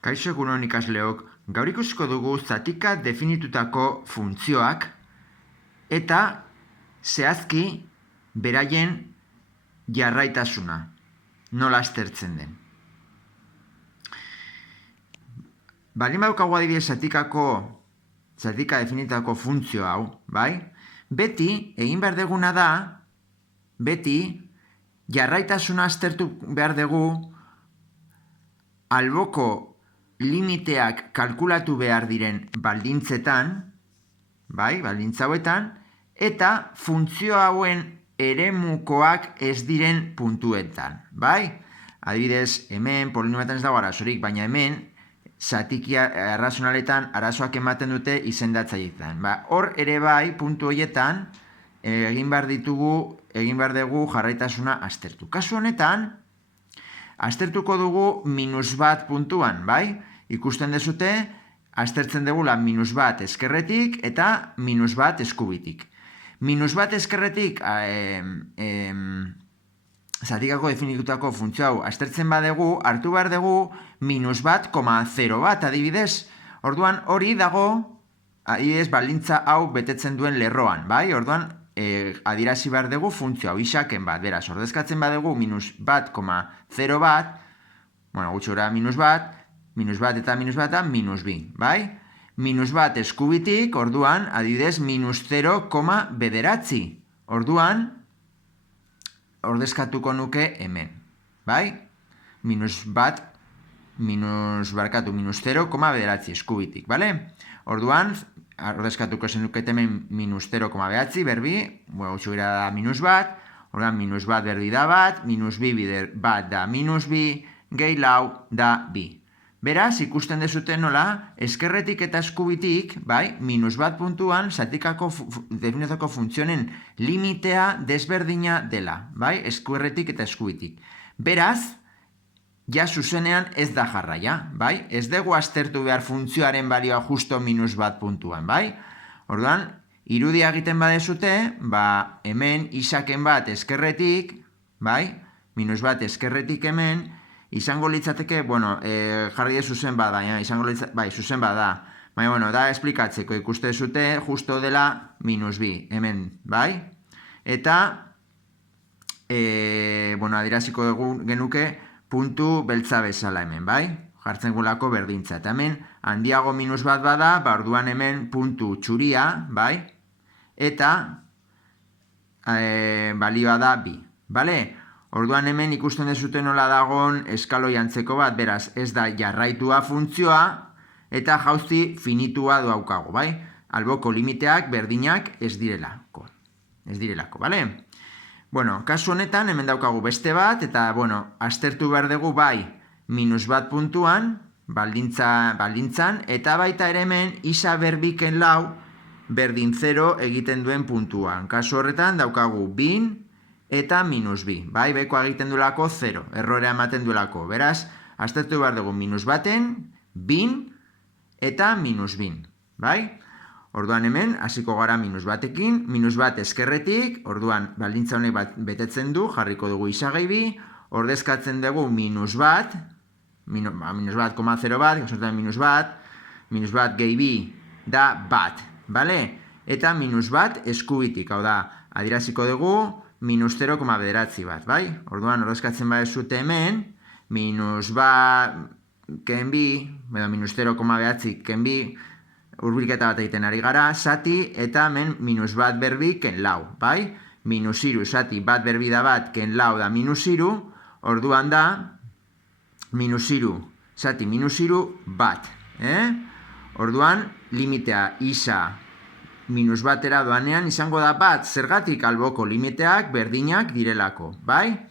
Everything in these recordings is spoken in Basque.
Kaixo egunon ikasleok, gaur ikusiko dugu zatika definitutako funtzioak eta zehazki beraien jarraitasuna, nola aztertzen den. Baldin badaukagu adibidez zatika definitutako funtzio hau, bai? Beti, egin behar deguna da, beti jarraitasuna aztertu behar dugu alboko limiteak kalkulatu behar diren baldintzetan, bai, baldintza hauetan, eta funtzio hauen eremukoak ez diren puntuetan, bai? Adibidez, hemen polinomioetan ez dago arazorik, baina hemen zatiki arrazionaletan arazoak ematen dute izendatzailetan. Hor ere bai, puntu horietan, egin behar dugu jarraitasuna aztertu. Kasu honetan, aztertuko dugu -1 puntuan, bai? Ikusten dezute, aztertzen dugula -1 eskerretik eta -1 eskubitik. -1 eskerretik zatikako definitutako funtzio hau aztertzen badegu, hartu behar dugu -1,01 adibidez. Orduan hori dago, adibidez, baldintza hau betetzen duen lerroan, bai? Orduan, adierazi behar dugu funtzio hau, isaken bat, beraz, ordezkatzen badegu -1,01, bueno, gutxi gora -1 eta -2, bai? -1 eskubitik, orduan, adibidez, -0,9. Orduan, ordezkatuko nuke hemen, bai? -0,9 eskubitik, bale? Orduan, ordezkatuko zenuket hemen -0,9 berbi, gutxi gora da -1, orduan -1 berbi da bat, -2 bat da -2, gehi lau da 2. Beraz, ikusten dezuten nola, eskerretik eta eskubitik, bai, -1 puntuan, zatikako definitutako funtzionen limitea desberdina dela, bai, eskerretik eta eskubitik. Beraz, ja zuzenean ez da jarraia, bai? Ez dugu aztertu behar funtzioaren balioa justo -1 puntuan, bai? Orduan, irudia egiten badezute, hemen isaken bat eskerretik, bai? -1 eskerretik hemen, izango litzateke, bueno, jarri zuzen bat, baina izango litzateke, bai, zuzen bat da. Baina, bueno, da esplikatzeko ikuste zute justo dela -2, hemen, bai? Eta, bueno, adieraziko genuke, puntu beltza bezala hemen, bai? Jartzen gulako berdintza. Eta hemen, handiago -1 bada, orduan hemen puntu txuria, bai? Eta balioa da 2, bale? Orduan hemen ikusten dezuten nola dagoen eskaloi antzeko bat, beraz, ez da jarraitua funtzioa, eta jauzi finitua daukago, bai? Alboko limiteak berdinak ez direlako, bale? Bueno, kasu honetan, hemen daukagu beste bat, eta, bueno, aztertu behar dugu bai -1 puntuan, baldintzan, eta baita ere hemen isa berbiken lau berdin 0 egiten duen puntuan. Kasu horretan daukagu 2 eta -2, bai, beko egiten duelako 0, errorea ematen duelako. Beraz, aztertu behar dugu -1, 2 eta -2, bai? Orduan hemen, hasiko gara -1ekin, -1 eskerretik, orduan baldintza honek betetzen du, jarriko dugu isa gehi 2, ordezkatzen dugu -1, -1,01, -1 gehi 2 da bat, bale? Eta -1 eskubitik, hau da, adieraziko dugu -0,9 bat, bai? Orduan, ordezkatzen badezute hemen, -1 ken 2, -0,9 ken 2, urbilketa bat egiten ari gara, zati, eta hemen -1 berbi ken lau, bai? -3, zati, bat berbi da bat, ken lau da -3, orduan da, -3, zati, -3, bat, Orduan, limitea isa -1 doanean izango da bat, zergatik alboko limiteak berdinak direlako, bai?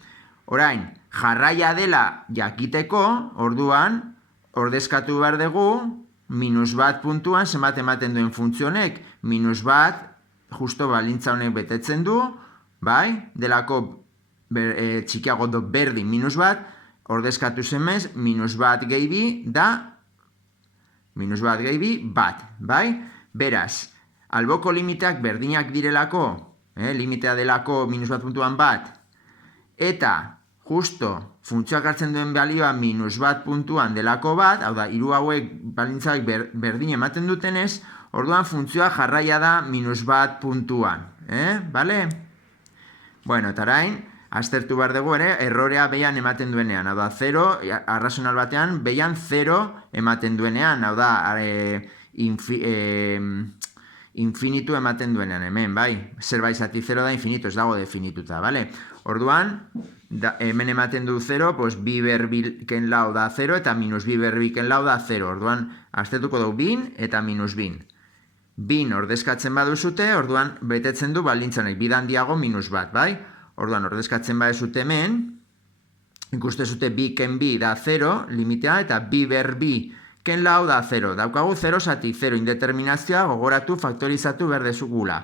Orain, jarraia dela jakiteko, orduan, ordezkatu behar dugu, -1 puntuan, zenbat ematen duen funtzionek, -1, justo balintza honek betetzen du, bai? Delako txikiago do berdin -1, ordezkatu zenmez, -1 gehi 2 da, -1 gehi 2 bat, bai? Beraz, alboko limiteak berdinak direlako, limitea delako -1 puntuan bat, eta justo funtzioak hartzen duen balioa minus bat puntuan delako bat, hau da, hiru hauek baldintzak berdin ematen dutenez, orduan funtzioa jarraia da minus bat puntuan. Bale? Bueno, eta orain, aztertu behar dugu ere, errorea behian ematen duenean. Hau da, 0, arrazonal batean, behian 0 ematen duenean. Hau da, infinitu ematen duenean hemen, bai? Zerbait zati 0 da infinitu, ez dago definituta, bale? Orduan, hemen ematen du 0, pues bi berbiken lau da 0, eta minus bi berbiken lau da 0. Orduan, aztertuko dugu bin eta minus bin. Bin ordezkatzen baduzute, orduan betetzen du baldintzanek, bidan diago minus bat, bai? Orduan ordezkatzen baduzute hemen, ikuste zute bi ken bi da 0, limitea, eta bi berbi ken lau da 0. Daukagu 0 zati 0 indeterminazioa gogoratu faktorizatu berdezugula.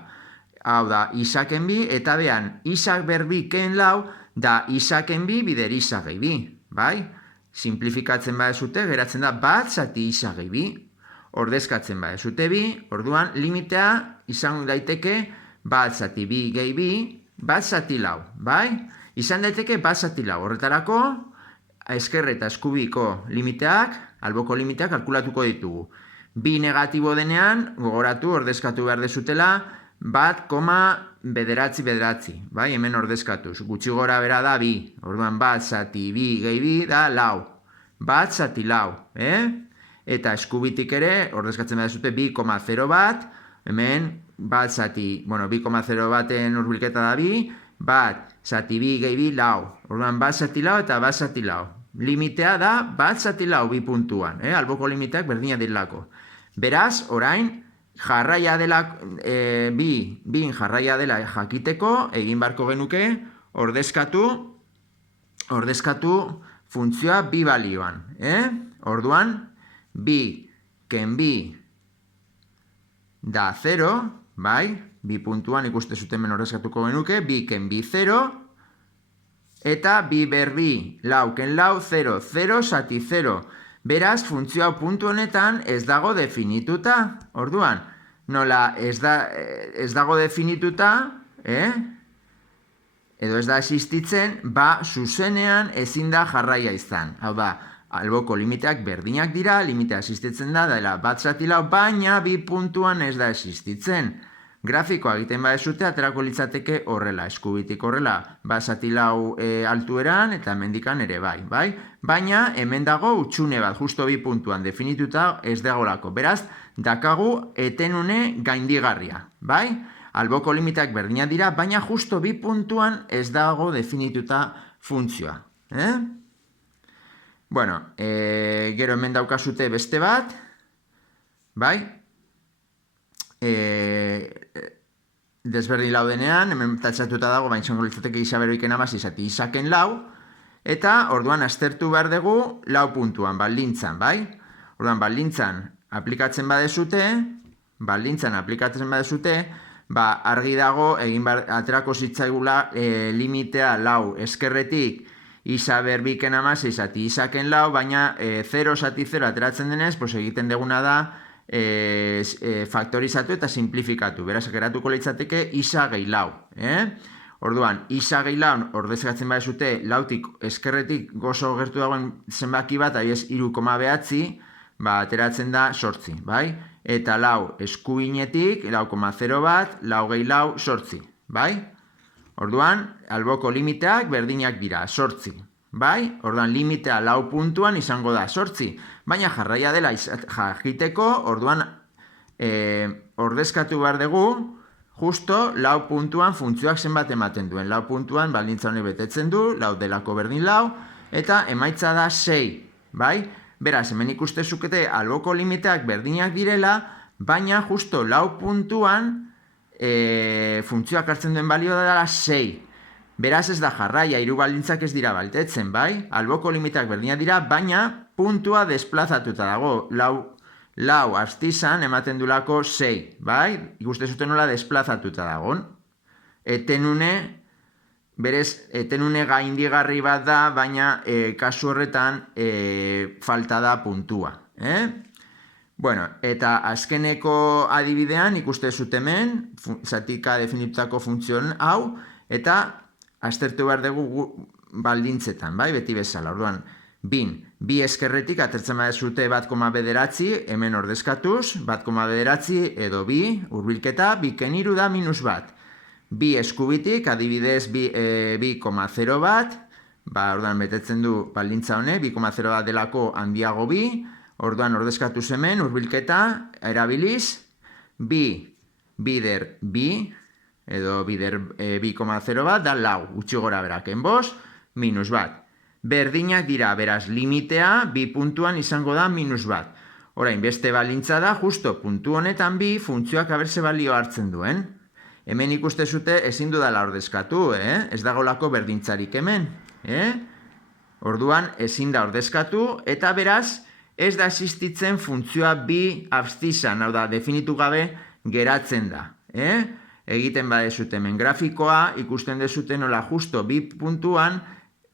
Hau da, isaken bi, eta behan, isak berbi ken lau da isaken bi bider isagei bi, bai? Simplifikatzen baduzute, geratzen da bat zati isagei bi. Ordezkatzen baduzute bi, orduan limitea izan daiteke bat zati bi gehi bi, bat zati lau, bai? Izan daiteke bat zati lau, horretarako esker eta eskubiko limiteak, alboko limiteak kalkulatuko ditugu. Bi negatibo denean, gogoratu, ordezkatu behar dezutela, bat koma bederatzi, bai? Hemen ordezkatuz, gutxi gora bera da bi, orduan bat zati bi gehi bi da lau, bat zati lau, Eta eskubitik ere, ordezkatzen baduzute 2,0 bat, hemen bat zati, 2,0 baten hurbilketa da bi, bat zati bi gehi bi lau. Orduan bat zati lau eta bat zati lau. Limitea da bat zati lau bi puntuan, alboko limiteak berdina direlako. Beraz, orain, jarraia dela, bin jarraia dela jakiteko, egin barko genuke, ordezkatu funtzioa bi balioan. Orduan, bi ken bi da 0, bai? Bi puntuan ikuste zuten hemen ordezkatuko genuke, bi ken bi 0, eta bi berbi lau ken lau 0, 0 zati 0. Beraz, funtzioa puntu honetan ez dago definituta. Orduan, nola ez dago definituta, edo ez da existitzen, zuzenean ezin da jarraia izan. Hau da, alboko limiteak berdinak dira, limitea existitzen da, dela bat zati lau, baina bi puntuan ez da existitzen. Grafikoa egiten badezute, aterako litzateke horrela, eskubitik horrela, bat zati lau altueran, eta hemendikan ere bai. Baina, hemen dago utxune bat, justo bi puntuan, definituta ez dagolako. Beraz, dakagu etenune gaindigarria, bai? Alboko limiteak berdinak dira, baina justo bi puntuan ez dago definituta funtzioa. Bueno, gero hemen daukazute beste bat, bai? Desberdin lau denean, hemen tatxatuta dago, baina izango litzateke isaberoiken amaz izati isaken lau, eta orduan aztertu behar dugu lau puntuan, baldintzan, bai? Orduan, baldintzan aplikatzen badezute, argi dago, aterako zitzaigula limitea lau eskerretik, isa berbiken amaz izati isaken lau, baina 0 zati 0 ateratzen denez, egiten deguna da faktorizatu eta simplifikatu. Beraz, geratuko litzateke isa gehi lau. Orduan, isa gehi lau ordezkatzen badezute lautik eskerretik gozo gertu dagoen zenbaki bat, ahiez 3,9, ateratzen da 8, bai? Eta lau eskuinetik, 0,0 bat, lau gehi lau 8, bai? Orduan, alboko limiteak berdinak dira, 8, bai? Orduan, limitea lau puntuan izango da 8, baina jarraia dela jakiteko, orduan, ordezkatu behar dugu, justo lau puntuan funtzioak zenbat ematen duen. Lau puntuan baldintza honek betetzen du, lau delako berdin lau, eta emaitza da 6, bai? Beraz, hemen ikuste zukete alboko limiteak berdinak direla, baina justo lau puntuan funtzioak hartzen duen balio da dela 6. Beraz ez da jarraia, hiru baldintzak ez dira baltetzen, bai? Alboko limiteak berdinak dira, baina puntua desplazatuta dago. Lau astizan ematen dulako 6, bai? Ikuste zuten nola desplazatuta dagoen. Etenune gaindigarri bat da, baina kasu horretan falta da puntua. Bueno, eta azkeneko adibidean ikuste zutemen, zatika definitutako funtzion hau, eta aztertu behar dugu baldintzetan, bai, beti bezala. Orduan, bi eskerretik atertzen badezute 1,9, hemen ordezkatuz, 1,9 edo 2, hurbilketa, 2 da -1. Bi eskubitik, adibidez 2,01, orduan betetzen du baldintza honek, 2,01 delako handiago 2, orduan ordezkatuz hemen, hurbilketa, erabiliz, bider 2, edo bider 2,01 da lau, gutxi gora beraken bost, -1. Berdinak dira, beraz, limitea, 2 puntuan izango da -1. Orain, beste balintza da, justo puntu honetan funtzioak abertze balio hartzen duen. Hemen ikuste zute ezin dudala ordezkatu, ez dagolako berdintzarik hemen. Orduan, ezin da ordezkatu, eta beraz, ez da existitzen funtzioa bi abstizan, hau da, definitu gabe geratzen da. Egiten badezute hemen grafikoa, ikusten dezute nola justo 2 puntuan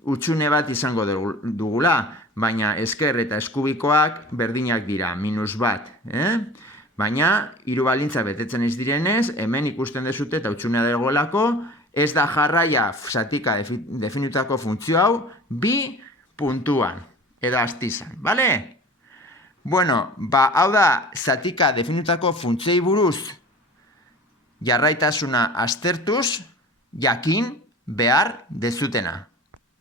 utxune bat izango dugula, baina esker eta eskubikoak berdinak dira, -1. Baina, hiru balintza betetzen ez direnez, hemen ikusten dezute eta utxunea dagoelako, ez da jarraia zatika definitutako funtzio hau 2 puntuan, edo astizan, bale? Bueno, hau da zatika definitutako funtzioi buruz jarraitasuna aztertuz, jakin behar dezutena.